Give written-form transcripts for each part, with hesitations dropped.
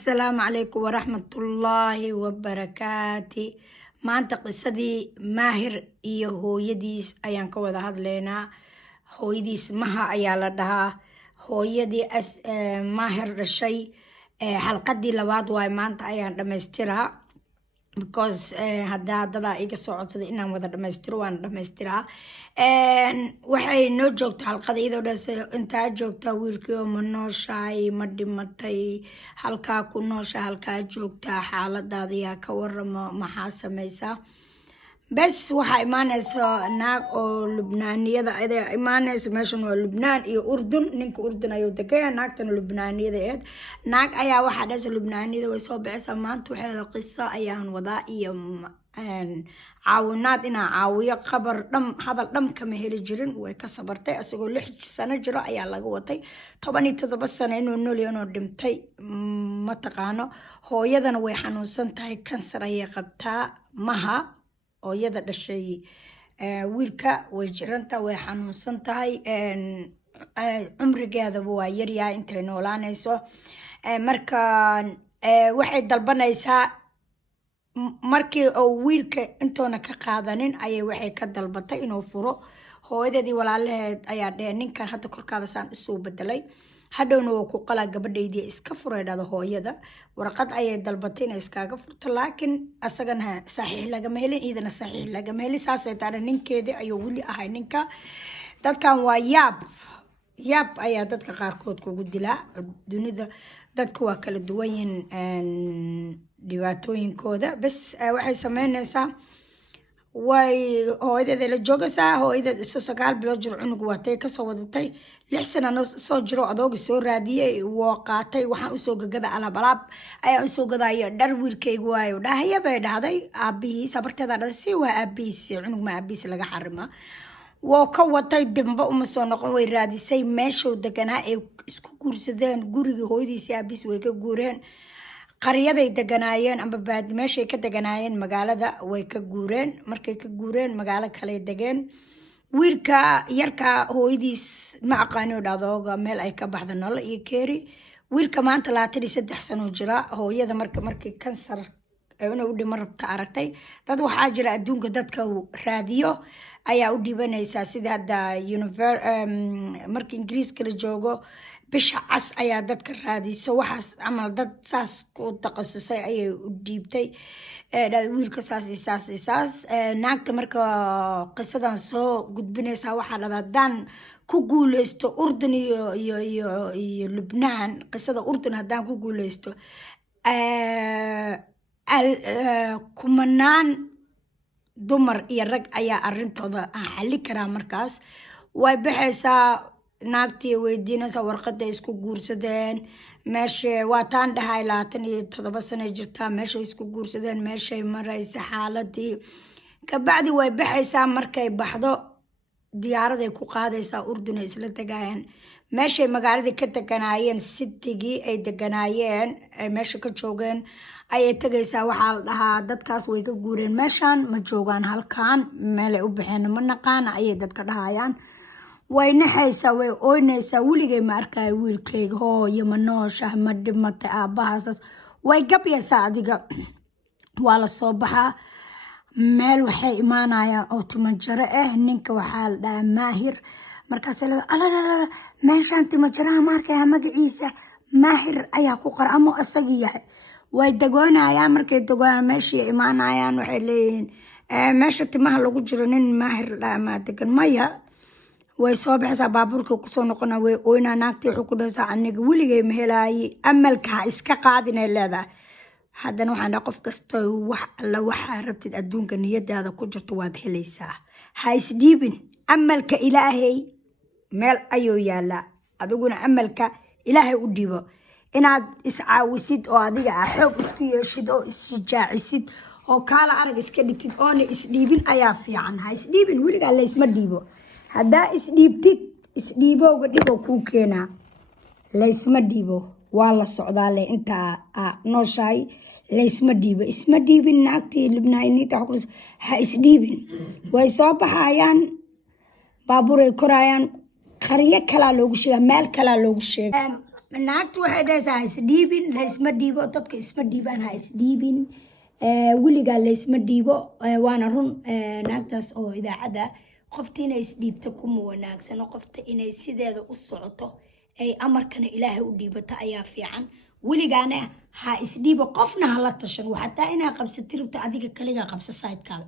السلام عليكم ورحمة الله وبركاته. maanta qisadii maahir iyo hooyadiis ayaan ka wada hadlaynaa. hooyadiis maha ayaa la dhahaa. hooyadii maahir dhashay xalqadii labaad waay maanta ayaan dhammaystiraa because haddaa iga soo codsaday inaan wada dhammaystiro waan dhammaystiraa. waxay noo joogta xalqada iyadoo dhasay intaa joogtaa wiilkii oo ma nooshahay ma dhimatay halkaa ku noosha halkaa joogtaa xaaladaada yaa ka waramo maxaa samaysaa. bes waxaa imaanaysa naag oo lubnaaniyada ayaa imaanaysa. meeshan waa lubnaan iyo urdun. ninka urdun ayuu degaya, naagtana lubnaaniyada eed. naag ayaa waxaa dhasa lubnaaniyada way soo bixisa. maanta waxay leedahay qiso ayaan wadaa iyo caawinaad inaan caawiyo. qabar dham hadal dham kama heli jirin, way ka sabartay. asagoo 6 sano jiro ayaa laga watay. 17 sano inuu nool yahay inuu dhintay ma taqaano. hooyadana way xanuunsan tahay, kansar ayay qabtaa. maha hooyada dhashay wiilka way jiranta, way xanuunsan tahay. cumrigeedaba waa yaryahay intay noolaanayso. marka waxay dalbanaysaa markii uu wiilka intoona ka qaadanin ayay waxay ka dalbatay inuu furo. hooyadeedii walaalaheed ayaa dheheen ninkan hadda korkaada saan usoo bedelay, hadhowna waa ku qalaa gabadhaydii iska furay dhada hooyada. warqad ayay dalbatay inay iskaaga furto, laakiin asagana saxiix lagama helin, iidana saxiix lagama helin. saasay taana ninkeedii ayuu weli ahay ninka. dadkan waa yaab ayaa dadka qaarkood kugu dilaa. dunida dadka waa kala duwan yihiin dhibaatooyinkooda. bes waxay sameynaysaa way hooyadeeda la joogaysaa. hooyadeed iso 9 bilood jiro cunug watay kasoo wadatay. 6 sano soo jiro adooga soo raadiyay woo qaatay. waxaan usoo gagada alaab ayaan usoo gadaya dhar wiilkayga waayo dhahaya bay dhahday. aabihiis habarteeda dhahday si waa aabihiis, cunug ma aabihiis laga xarima. woo ka watay dimba uma soo noqon. way raadisay meeshuu deganaa ay isku guursadeen. gurigii hooyadiisi aabihiis way ka guureen. qaryaday deganaayeen amba baadi meeshay ka deganaayeen magaalada way ka guureen. markay ka guureen magaalo kale degeen. wiilka yarka hooyadiis ma aqaano dhadooga meel ay ka baxda nolol iyo keeri. wiilka maanta 23 sano jira. hooyada markii kansar inuu u dhimo rabta aragtay. dad waxaa jira adduunka dadka raadiyo ayaa u dhibanaysaa sida hadda markii ingiriiska la joogo bisha cas ayaa dadka raadiso. waxaas camal dad saas ku takhasusay ayay u dhiibtay. wiilka saas naagta marka qisadan soo gudbinaysaa waxaa dhada haddaan ku guuleysto urdun iyo lubnaan. qisada urdun haddaan ku guuleysto kumanaan dumar iyo rag ayaa arintooda xali karaa. markaas way baxaysaa naagtii weydiinaysa warqada isku guursadeen meesha waa taan dhahay 27 sano jirtaa. meeshay isku guursadeen meeshay maraysa xaaladii kabacdi way baxaysaa. markay baxdo diyaaraday ku qaadaysaa urdun ay isla tagayeen. meeshay magaaladii ka deganaayeen sitigii ay deganaayeen meesha ka joogeen ayay tagaysaa. waxaa la dhahaa dadkaas way ka guureen meeshan ma joogaan halkaan meelay u baxeen ma naqaana ayay dadka dhahayaan. way naxaysaa way ooynaysaa. weligay ma arkaayo wiilkayga hooyo ma nooshaha ma dhimatay aabbahaasas way gabyaysaa. adiga waa la soo baxaa meel waxay imaanayaan oo timajaro ah. ninka waxaa la dhahaa maahir. markaasay leedahay alalala meeshaan timajaraha ma arkaya magaciisa maahir ayaa ku qora ama asagii yahay. way dagoonayaan. markay dagoonayaan meeshii imaanayaan waxay leeyihiin meesha timaha lagu jiro nin maahir dhaha maa degan maya. way soo baxaysaa baabuurka kusoo noqona way ooynaa. naagtii wuxuu ku dhahaysaa aniga weligay ma helaaye amalka ha iska qaadinay leedahay. haddana waxaan dhaha qof kasta wax alla waxaa rabtid adduunka niyadaada ku jirto waad helaysaa. ha isdhiibin. amalka ilaahay meel ayuu yaalaa. adiguna amalka ilaahay u dhibo. inaad iscaawisid oo adiga xoog isku yeeshid oo isjaacisid oo kaala arag iska dhigtid oona isdhiibin ayaa fiican. ha isdhiibin. weligaa laysma dhiibo. haddaa isdhiibtid isdhiibowga dhibo kuu keenaa. laysma dhiibo. waa la socdaa le intaa nooshahay laysma dhiibo. isma dhiibin. naagtii libnaayniita ha isdhiibin. way soo baxayaan baabuuray korayaan. qaryo kalaa loogu sheegaa meel kalaa loogu sheega. naagtu waxay dhahaysaa ha isdhiibin, laysma dhiibo, dadka isma dhiibaan, ha isdhiibin, weligaa laysma dhiibo. Waana run naagtaas oo idaacadda qofta inay isdhiibto kuma wanaagsano, qofta inay sideeda u socoto ay amarkana ilaahay u dhiibato ayaa fiican. weligaana ha isdhiibo, qofna hala tashan, xataa inaa qabsati rabto adiga kaliga qabsa saydkaada.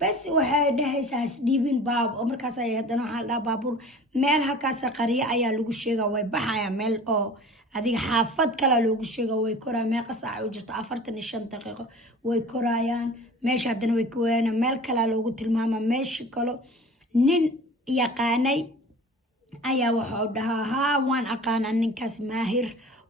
bas waxay dhahaysaa isdhiibin baab oo markaas ay haddana waxaa la dhahaa baabuur meel halkaas qaryo ayaa lagu sheegaa, way baxaya meel oo adiga xaafad kale loogu sheega, way korayaan meeqa saac u jirto 45 daqiiqo way korayaan meesha, haddana way kuwayaan meel kale loogu tilmaama meesha kale. nin yaqaanay ayaa wuxuu dhahaa haa waan aqaanaa ninkaas Maahir,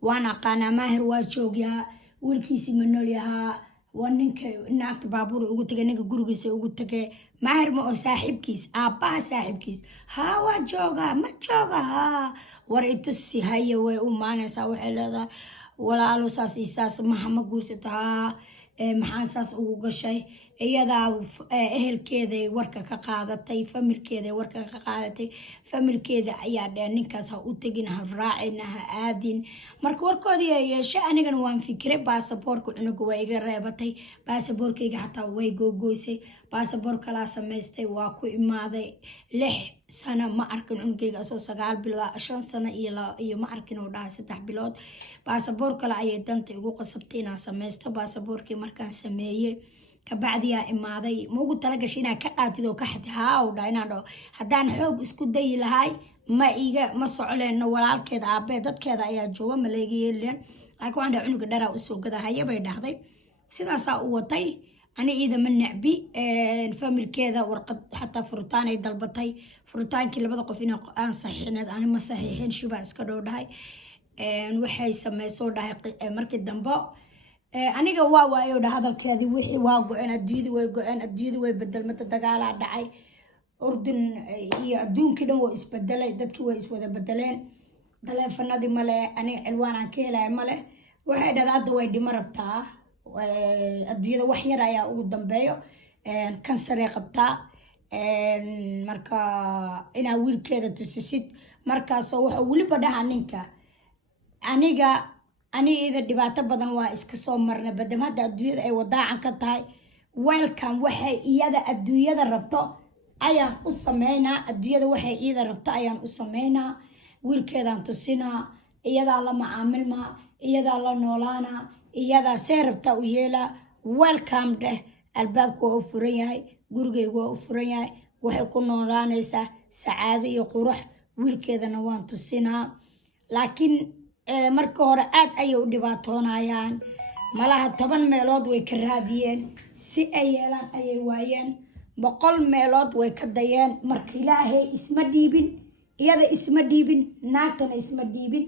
waan aqaanaa Maahir waa joogyaa, wiilkiisii ma nool yahaa, waa ninka naagta baabuur ugu tagay, ninka gurigiisa ugu tagay Maahir ma oo saaxiibkiis, aabbaha saaxiibkiis, haa waa joogaa, ma jooga, haa war itusi haye, way u maanaysaa, waxay leedahay walaalo saas iyo saas ma guursato, haa maxaa saas ugu gashay, iyadaa ehelkeeday warka ka qaadatay, familkeeday warka ka qaadatay, familkeeda ayaa dheh ninkaas ha u tegin, ha raacina, ha aadin. marka warkoodii ay yeeshay, anigana waan fikiray, baasaboorka cunuga waa iga reebatay, baasaboorkayga xataa way googoysay, baasaboor kalaa samaystay, waa ku imaaday 6 sano ma arkin cunugayga asoo 9 bilood 5 sano iyo ma arkin oo dhahay 3 bilood. baasaboor kale ayay danta igu qasabtay inaan samaysto. baasaboorkii markaan sameeyey kabacdiyaa imaaday, ma ugu talagashay inaan ka qaatid oo ka xati haa u dhaa inaan dhaho haddaan xoog isku dayi lahay ma socoleeno, walaalkeeda aabbee dadkeeda ayaa jooga ma leega yeelileen, laakiin waan dhahay cunuga dharaa usoo gada haye bay dhahday, sidaasaa u watay. ani iida ma necbi, familkeeda warqad xataa furitaan ay dalbatay, furitaankii 2 qof inaan aan saxiixneed ani ma saxiixin, shubaa iska dhow dhahay. waxay sameysoo dhahay markii dambe aniga waa waayo dha hadalkeedii wixii waa go-een, adduunyadu way go-een, adduunyadu way bedelmata, dagaalaa dhacay, urdun iyo adduunkii dhan waa isbedelay, dadkii way iswada bedeleen, taleefanadii male, aniga cilwaan aan ka helaya male. waxay dhahday hadda way dhimo rabtaa, adduunyada wax yar ayaa ugu dambeeyo, kansaray qabtaa, marka inaa wiilkeeda tusisid. markaasoo wuxuu weliba dhahaa ninka aniga dhibaato badan waa iska soo marnay, badam hadda adduunyada ay wadaacan ka tahay, welcome waxay iyada adduunyada rabto ayaan u sameynaa, adduunyada waxay iyada rabto ayaan u sameynaa, wiilkeedaan tusinaa, iyadaa la macaamilmaa, iyadaa la noolaana, iyadaa see rabtaa u yeelaa, welcome dheh, albaabku waa u furan yahay, gurigaygu waa u furan yahay, waxay ku noolaanaysaa sacaado iyo qurux, wiilkeedana waan tusinaa. laakiin marka hore aad ayay u dhibaatoonayaan, malaha 10 meelood way ka raadiyeen, si ay yeelaan ayay waayeen, 100 meelood way ka dayeen. marka ilaahay isma dhiibin, iyada isma dhiibin, naagtana isma dhiibin,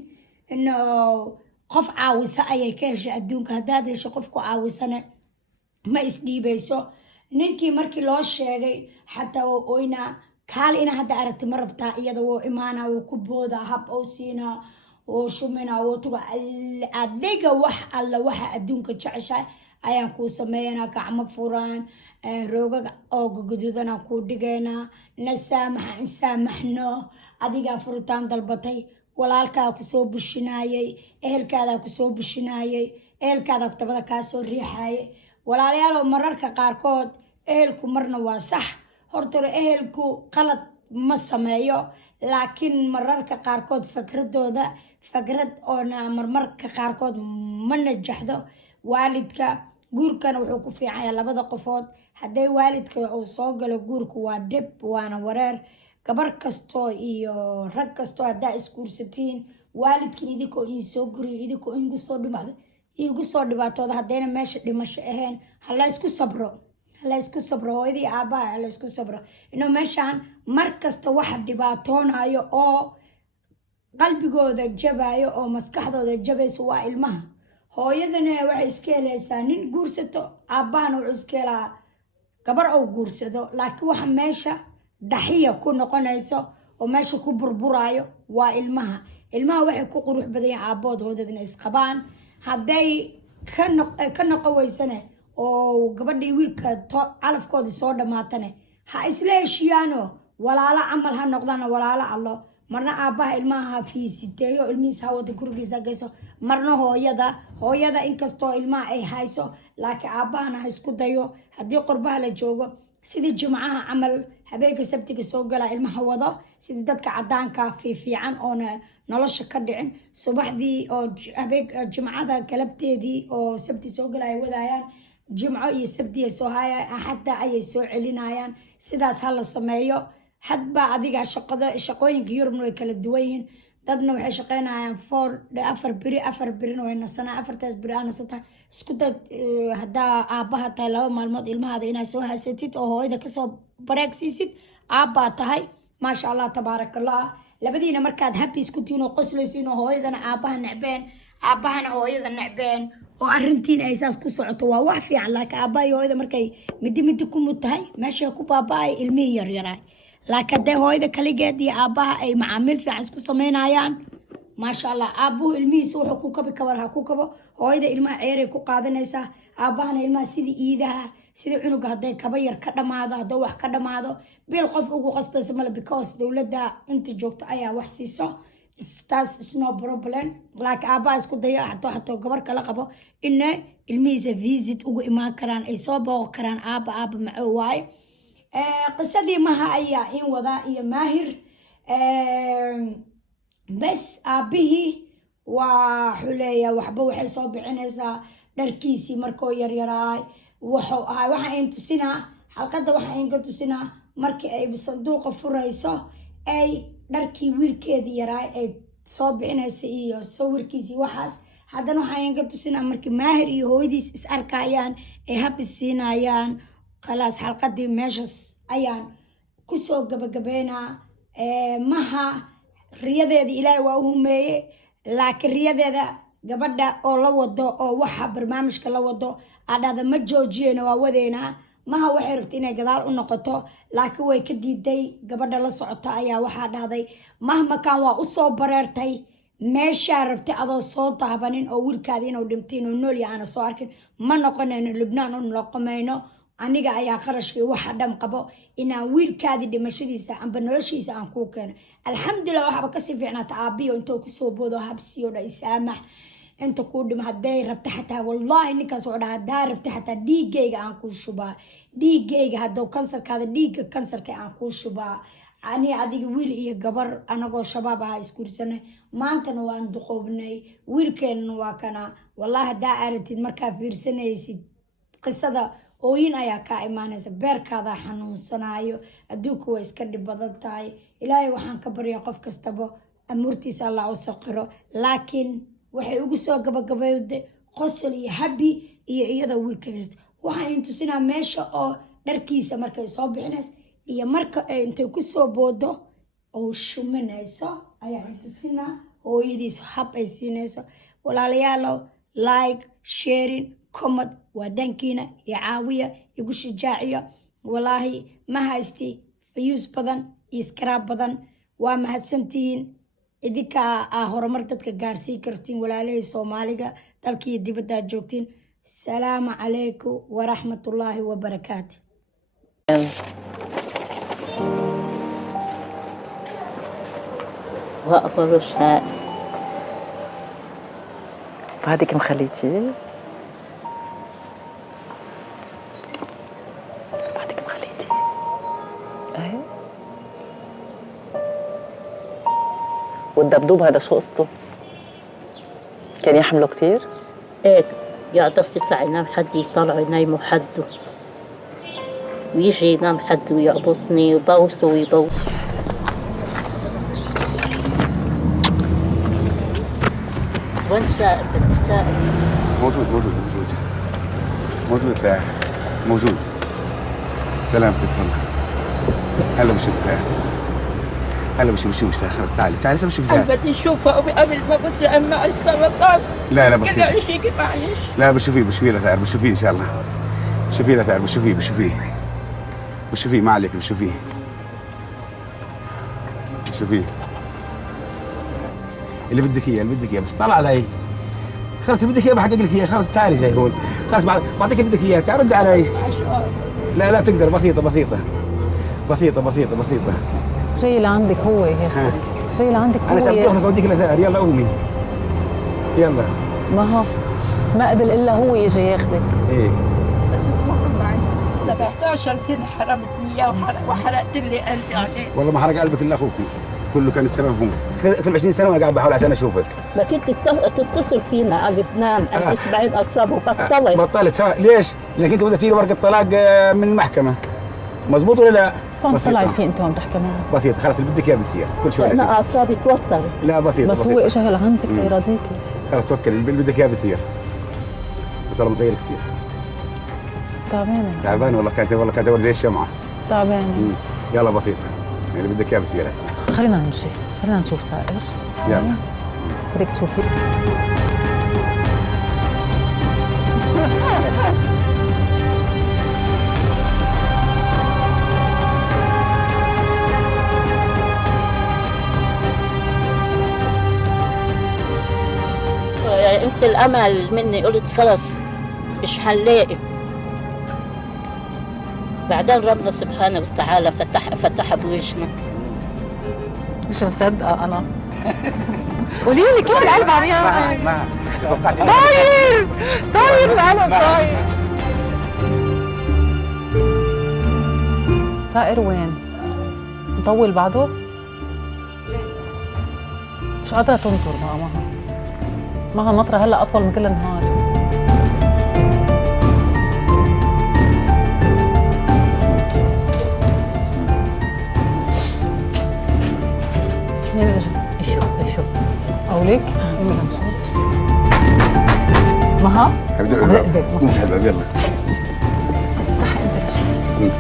qof caawisa ayay ka heshay adduunka, haddaad hesho qof ku caawisane ma isdhiibayso. ninkii markii loo sheegay xataa waa oynaa, kaali ina hadda aragti ma rabtaa, iyada woo imaanaa, wuu ku boodaa, hab oo siinaa, oo shumina, oo tuga adiga wax alla waxa adduunka jeceshahay ayaan kuu sameeyanaa, gacmo furaan, roogaga oo guduudana kuu dhigaynaa, na saamaxa in saamaxno, adigaa furitaan dalbatay, walaalkaa kusoo bushinaayay, ehelkaadaa kusoo bushinaayay, ehelkaadaa kutabada kaa soo riixaayay. walaalyaalo mararka qaarkood ehelku marna waa sax, hortore ehelku qalad ma sameeyo, laakiin mararka qaarkood fikrad oona marmarka qaarkood ma najaxdo. waalidka guurkana wuxuu ku fiicanya 2 qofood, hadday waalidka uu soo galo guurku waa dhib, waana wareer. gabar kastoo iyo rag kastoo haddaa isguursatiin, waalidkin idinkoo iisoo guriyo, idinkoo igu soo dhibaatooda, haddayna meesha dhimasho ahayn, hala isku sabro, hooyadii aabbaha hala isku sabro. inuu meeshaan mar kasta waxa dhibaatoonayo oo qalbigooda jabayo oo maskaxdooda jabayso waa ilmaha. hooyadana waxay iska helaysaa nin guursato, aabbahana wuxuu iska helaa gabar oo guursado, laakiin waxa meesha dhaxiya ku noqonayso oo meesha ku burburayo waa ilmaha. waxay ku qurux badan yihiin aabbood hoodadna isqabaan, hadday ka noqon weysane oo gabadhii wiilka calafkoodii soo dhammaatane ha isla heshiyaano, walaalo camal ha noqdaan, walaalo allo marna aabaha ilmaha fiisiteeyo ilmihiisa hawada gurigiisa geyso marna hooyada inkastoo ilmaha ay hayso laakiin aabahana ha isku dayo haddii qurbaha la joogo sidii jimcaha camal habeenka sabtiga soo gala ilmaha wado sidii dadka cadaanka fiican oona nolosha ka dhicin subaxdii oo jimcada galabteedii oo sabti soo gala ay wadayaan jimco iyo sabti ay soo hayaan axadda ayay soo celinayaan sidaas ha la sameeyo hadba adiga shaqooyinka Yurubna way kala duwan yihiin dadna waxay shaqeynayaan 4 biri way nasanaa 4 biri aan nasata isku dad hadaa aabaha tahay 2 maalmood ilmahaada inay soo haysatid oo hooyada ka soo bareegsiisid aabba tahay maasha Allah tabarakallah labadiina markaad happy isku tihiin oo qoslaysiin oo hooyadana aabaha nacbeen aabahana hooyada nacbeen oo arintiin ay saas ku socoto waa wax fiican laakiin aabaha iyo hooyada markay midi ku mutahay meesha ku baaba'ay ilmihi yaryaraay laakiin de hooyada kaligeed iyo aabaha ay macaamil fiican isku sameynayaan maasha Allah aabuhu ilmihiisa wuxuu ku kabi kabar ku kabo hooyada ilmaha ceeray ku qaadanaysaa aabahana ilmaha sidii iidaha sidii cunuga haday kaba yar ka dhamaado haday wax ka dhamaado bil qof ugu qasbaysa mala because dawladda inta joogto ayaa wax siiso is no problem laakiin aabaha isku dayo hato gabar kala qabo in ilmihiisa visit ugu imaan karaan ay soo booqan karaan aaba macoo waay qisadii maha ayaa in wada iyo maahir bas aabihii waa xuleeya waxba waxay soo bixinaysaa dharkiisii markoo yaryaraay wuxuu ahay waxa in tusinaa xalqada waxa in ka tusinaa markii ay sanduuqa furayso ay dharkii wiilkeedii yaraay ay soo bixinaysa iyo sawirkiisii waxaas haddana waxa in ka tusinaa markii maahir iyo hooyadiis is arkayaan ay habis siinayaan خلاص حلقتي ماشس أيان كسو جبنا مها رياضة إلهي وهمي لكن رياضة جبنا أو لوضو أو وح برنامج كلوضو هذا متجوجين وودينا ما هو حرتنا جدار النقطة لكن ويكدي دي جبنا لصعطة يا واحد هذا مهما كان وأصو بررتي ما شاربت هذا الصوت هبنين أو الكادين أو دمتين ونولي أنا صاركن ما نقولنا إن لبنان نلاقمينه aniga ayaa qarashkii waxa dham qabo inaan wiilkaadi dhimashadiisa aan noloshiisa aan ku keeno alxamdulillah waxba ka sii fiicnaata aabiyo intuu ku soo boodo habsiyo dha isaamax inta ku dhim haday rabta xataa wallahi ninkaas oo dhaha rabta xataa dhiigayga aan ku shubaa dhiigayga hadoo kansarkaada dhiigga kansarka aan ku shubaa ani adiga wiil iyo gabar anagoo shabaab ah iskuursanay maantana waan duqoobnay wiilkeenna waa kana wallahi hadaa aragtid markaa fiirsanaysid qisada ooyin ayaa ka imaanaysa beerkaada xanuunsanayo adduunku way iska dhib badan tahay ilaahay waxaan ka baryaa qof kastaba amuurtiisa Allah u saqiro laakiin waxay ugu soo gabagabayday qosol iyo habi iyo iyada wiilkeeda waxaan intusinaa meesha oo dharkiisa markay soo bixinayso iyo marka ay intay ku soo boodo oo shuminayso ayaa intusinaa hooyadiis hab ay siinayso walaalayaal like sharing comment ودانكينا يعاوية يقول شجاعية والله ما هاستي فيوز بدن يسكراب بدن وما هتسنتين إذيك هرمرتك قارسي كرتين ولا عليه صوماليكا تلكي ديبتا جوكتين السلام عليكم ورحمة الله وبركاته وأفضل الشاء بعدك مخليتيه والدبدوب هذا شو قصته؟ كان يحمله كتير؟ ايه يقدر يطلع ينام حد يطلع ينام حده ويجي ينام حد ويعبطني وبوسه ويبوس وين سائل بدي سائل موجود ذا موجود سلامتك والله هلا بشوف ذا هلا بشوف خلاص تعالي بشوف ذا بدي اشوفه قبل ما بطلع مع السرطان لا بسيط كذا شيء معلش لا بشوفيه له ثار بشوفيه ان شاء الله شوفيه له ثار بشوفيه ما عليك بشوفيه اللي بدك اياه بس طلع علي خلاص بدك اياه بحقق لك اياه خلاص تعالي جاي هون خلاص بعطيك بدك اياه تعال رد علي لا تقدر بسيطه جاي لعندك هو هيك جاي لعندك انا سبت هو. اخذك اوديك لثار، يلا قومي يلا. ما هو ما قبل الا هو يجي ياخذك. ايه بس تمر معي 17 سنة حرمتني إياه وحرقت لي قلبي عليه. والله ما حرق قلبك الا اخوك، كله كان السبب هو. 23 سنه وانا قاعد بحاول عشان اشوفك. ما كنت تتصل فينا على لبنان عند اسماعيل قصاب وبطلت. بطلت ها ليش؟ لانك انت بدك تجيلي ورقه طلاق من المحكمه، مزبوط ولا لا؟ شو عم بسيطة. تطلعي فيه انت وعم تحكي معه؟ بسيط خلص اللي بدك اياه بصير كل شوي انا لازم. اعصابي توترت. لا بسيط بس هو اجى لعندك ليراضيكي. خلص توكل اللي بدك اياه بصير. بس والله متغير كثير. تعبانه. تعبان والله كانت زي الشمعه. تعبانه. يلا بسيطه اللي بدك اياه بصير هسه. خلينا نمشي، خلينا نشوف سائر. يلا. بدك تشوفي. انت الامل مني، قلت خلص مش حنلاقي. بعدين ربنا سبحانه وتعالى فتح بوجهنا. مش مصدقه انا. قولي لي كيف القلب عم يعمل؟ ما توقعت طاير طاير القلب طاير. سائر وين؟ مطول بعده؟ مش قادرة تنطر بقى معها النطرة هلا أطول من كل النهار. مين اجى؟ شو أوليك؟ مين نشوف؟ مها؟ ابدا عم الباب نقلب. قوم الباب يلا. افتح انت شوي.